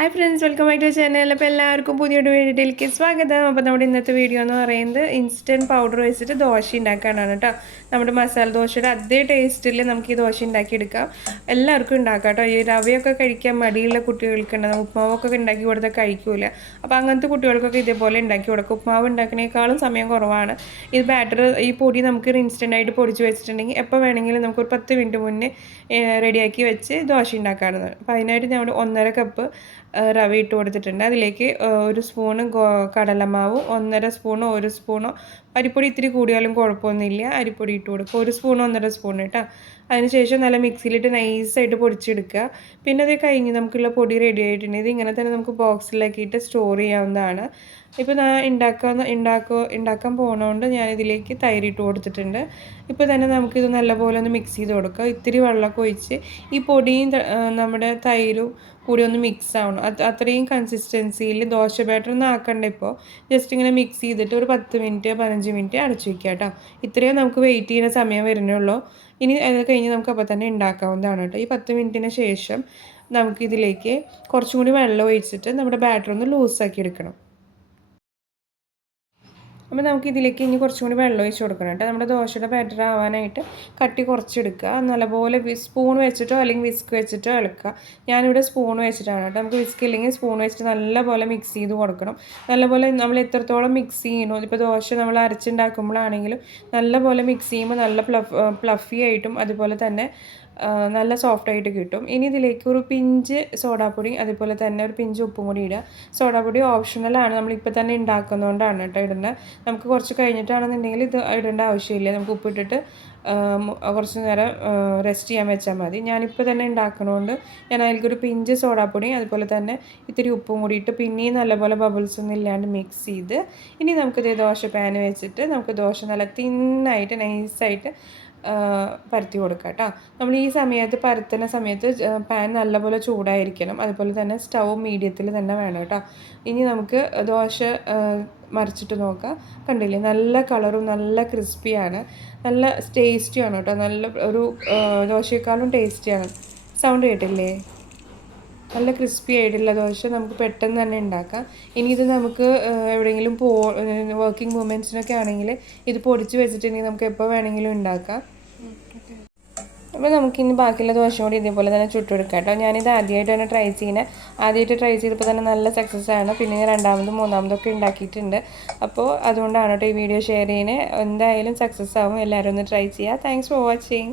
Hi friends welcome back to channel അപ്പോൾ എല്ലാവർക്കും പുതിയൊരു വീഡിയോയിലേക്ക് സ്വാഗതം. അപ്പോൾ നമ്മുടെ ഇന്നത്തെ വീഡിയോ എന്ന് പറയുന്നത് ഇൻസ്റ്റന്റ് പൗഡർ വെച്ചിട്ട് ദോശ ഉണ്ടാക്കാനാണ് കേട്ടോ നമ്മുടെ മസാല ദോശയുടെ അതേ ടേസ്റ്റിൽ നമുക്ക് ഈ ദോശ ഉണ്ടാക്കിയെടുക്കാം. എല്ലാവർക്കും ഉണ്ടാക്കാം കേട്ടോ ഈ രവയൊക്കെ കഴിക്കാൻ മടിയുള്ള കുട്ടികൾക്കുണ്ട് ഉപ്മാവൊക്കെ ഉണ്ടാക്കി കൊടുത്താൽ കഴിക്കൂല. അപ്പോൾ അങ്ങനത്തെ കുട്ടികൾക്കൊക്കെ ഇതേപോലെ ഉണ്ടാക്കി കൊടുക്കും. ഉപ്മാവ് ഉണ്ടാക്കുന്നേക്കാളും സമയം കുറവാണ്. ഇത് ബാറ്റർ ഈ പൊടി നമുക്ക് ഇൻസ്റ്റന്റ് ആയിട്ട് പൊടിച്ച് വെച്ചിട്ടുണ്ടെങ്കിൽ എപ്പോൾ വേണമെങ്കിലും നമുക്ക് ഒരു പത്ത് മിനിറ്റ് മുന്നേ റെഡിയാക്കി വെച്ച് ദോശ ഉണ്ടാക്കാറുണ്ട് അപ്പോൾ അതിനായിട്ട് ഞാൻ ഒന്നര കപ്പ് റവ ഇട്ട് കൊടുത്തിട്ടുണ്ട്. അതിലേക്ക് ഒരു സ്പൂണ് കടലമാവും ഒന്നര സ്പൂണോ ഒരു സ്പൂണോ അരിപ്പൊടി ഇത്തിരി കൂടിയാലും കുഴപ്പമൊന്നുമില്ല. അരിപ്പൊടി ഇട്ട് കൊടുക്കുക. ഒരു സ്പൂണോ ഒന്നര സ്പൂൺ കേട്ടോ. അതിനുശേഷം നല്ല മിക്സിയിലിട്ട് നൈസായിട്ട് പൊടിച്ചെടുക്കുക. പിന്നെ അത് കഴിഞ്ഞ് നമുക്കുള്ള പൊടി റെഡി ആയിട്ടുണ്ട്. ഇത് ഇങ്ങനെ തന്നെ നമുക്ക് ബോക്സിലാക്കിയിട്ട് സ്റ്റോർ ചെയ്യാവുന്നതാണ്. ഇപ്പോൾ ഞാൻ ഉണ്ടാക്കാൻ ഉണ്ടാക്കുക ഉണ്ടാക്കാൻ പോകണതുകൊണ്ട് ഞാൻ ഇതിലേക്ക് തൈര് ഇട്ട് കൊടുത്തിട്ടുണ്ട്. ഇപ്പോൾ തന്നെ നമുക്കിത് നല്ലപോലെ ഒന്ന് മിക്സ് ചെയ്ത് കൊടുക്കുക ഇത്തിരി വെള്ളമൊക്കെ ഒഴിച്ച് ഈ പൊടിയും നമ്മുടെ തൈരും കൂടി ഒന്ന് മിക്സ് ആവണം. അത് അത്രയും കൺസിസ്റ്റൻസിയിൽ ദോശ ബാറ്റർ ഒന്നും ആക്കണ്ട ഇപ്പോൾ. ജസ്റ്റ് ഇങ്ങനെ മിക്സ് ചെയ്തിട്ട് ഒരു പത്ത് മിനിറ്റ് പതിനഞ്ച് മിനിറ്റ് അടച്ചു വയ്ക്കുക കേട്ടോ. ഇത്രയും നമുക്ക് വെയിറ്റ് ചെയ്യുന്ന സമയം വരുന്നുള്ളൂ. ഇനി അത് കഴിഞ്ഞ് നമുക്ക് അപ്പോൾ തന്നെ ഉണ്ടാക്കാവുന്നതാണ് കേട്ടോ. ഈ പത്ത് മിനിറ്റിന് ശേഷം നമുക്കിതിലേക്ക് കുറച്ചും കൂടി വെള്ളം ഒഴിച്ചിട്ട് നമ്മുടെ ബാറ്റർ ഒന്ന് ലൂസാക്കി എടുക്കണം. അപ്പോൾ നമുക്ക് ഇതിലേക്ക് ഇനി കുറച്ചും കൂടി വെള്ളം ഒഴിച്ച് കൊടുക്കണം കേട്ടോ. നമ്മുടെ ദോശയുടെ ബാറ്റർ ആവാനായിട്ട് കട്ടി കുറച്ചെടുക്കുക. നല്ലപോലെ സ്പൂൺ വെച്ചിട്ടോ അല്ലെങ്കിൽ വിസ്ക് വെച്ചിട്ടോ ഇളക്കുക. ഞാനിവിടെ സ്പൂൺ വെച്ചിട്ടാണ് കേട്ടോ. നമുക്ക് വിസ്ക് ഇല്ലെങ്കിൽ സ്പൂൺ വെച്ചിട്ട് നല്ലപോലെ മിക്സ് ചെയ്ത് കൊടുക്കണം. നല്ലപോലെ നമ്മൾ എത്രത്തോളം മിക്സ് ചെയ്യണോ ഇപ്പോൾ ദോശ നമ്മൾ അരച്ചുണ്ടാക്കുമ്പോഴാണെങ്കിലും നല്ലപോലെ മിക്സ് ചെയ്യുമ്പോൾ നല്ല പ്ലഫ് പ്ലഫി ആയിട്ടും അതുപോലെ തന്നെ നല്ല സോഫ്റ്റായിട്ട് കിട്ടും. ഇനി ഇതിലേക്ക് ഒരു പിഞ്ച് സോഡാപ്പൊടി അതുപോലെ തന്നെ ഒരു പിഞ്ച് ഉപ്പും കൂടി ഇടുക. സോഡാപ്പൊടി ഓപ്ഷണലാണ് നമ്മളിപ്പോൾ തന്നെ ഉണ്ടാക്കുന്നതുകൊണ്ടാണ് കേട്ടോ ഇടുന്നത് നമുക്ക് കുറച്ച് കഴിഞ്ഞിട്ടാണെന്നുണ്ടെങ്കിൽ ഇത് ഇടേണ്ട ആവശ്യമില്ല. നമുക്ക് ഉപ്പിട്ടിട്ട് കുറച്ച് നേരം റെസ്റ്റ് ചെയ്യാൻ വെച്ചാൽ മതി. ഞാനിപ്പോൾ തന്നെ ഉണ്ടാക്കണതുകൊണ്ട് ഞാൻ അതിലേക്കൊരു പിഞ്ച് സോഡാപ്പൊടി അതുപോലെ തന്നെ ഇത്തിരി ഉപ്പും കൂടി ഇട്ട് പിന്നെയും നല്ലപോലെ ബബിൾസ് ഒന്നും ഇല്ലാണ്ട് മിക്സ് ചെയ്ത് ഇനി നമുക്കിത് ദോശ പാൻ വെച്ചിട്ട് നമുക്ക് ദോശ നല്ല തിന്നായിട്ട് നൈസായിട്ട് പരത്തി കൊടുക്കുക കേട്ടോ. നമ്മൾ ഈ സമയത്ത് പരത്തുന്ന സമയത്ത് പാൻ നല്ലപോലെ ചൂടായിരിക്കണം. അതുപോലെ തന്നെ സ്റ്റൗ മീഡിയത്തിൽ തന്നെ വേണം കേട്ടോ. ഇനി നമുക്ക് ദോശ മറിച്ചിട്ട് നോക്കാം. കണ്ടില്ലേ? നല്ല കളറും നല്ല ക്രിസ്പിയാണ് നല്ല ടേസ്റ്റിയാണ് കേട്ടോ. നല്ല ഒരു ദോശയെക്കാളും ടേസ്റ്റിയാണ് സൗണ്ട് കേട്ടില്ലേ? നല്ല ക്രിസ്പി ആയിട്ടുള്ള ദോശ നമുക്ക് പെട്ടെന്ന് തന്നെ ഉണ്ടാക്കാം. ഇനി ഇത് നമുക്ക് എവിടെയെങ്കിലും പോ വർക്കിംഗ് വുമൻസിനൊക്കെ ആണെങ്കിൽ ഇത് പൊടിച്ച് വെച്ചിട്ടുണ്ടെങ്കിൽ നമുക്ക് എപ്പോൾ വേണമെങ്കിലും ഉണ്ടാക്കാം. അപ്പോൾ നമുക്കിനി ബാക്കിയുള്ള ദോശ കൂടി ഇതേപോലെ തന്നെ ചുട്ടെടുക്കാം കേട്ടോ. ഞാനിത് ആദ്യമായിട്ടാണ് ട്രൈ ചെയ്യുന്നത് ആദ്യമായിട്ട് ട്രൈ ചെയ്തപ്പോൾ തന്നെ നല്ല സക്സസ് ആണ്. പിന്നെ ഞാൻ രണ്ടാമതും മൂന്നാമതൊക്കെ ഉണ്ടാക്കിയിട്ടുണ്ട്. അപ്പോൾ അതുകൊണ്ടാണ് കേട്ടോ ഈ വീഡിയോ ഷെയർ ചെയ്യുന്നത് എന്തായാലും സക്സസ് ആവും. എല്ലാവരും ഒന്ന് ട്രൈ ചെയ്യുക താങ്ക്സ് ഫോർ വാച്ചിങ്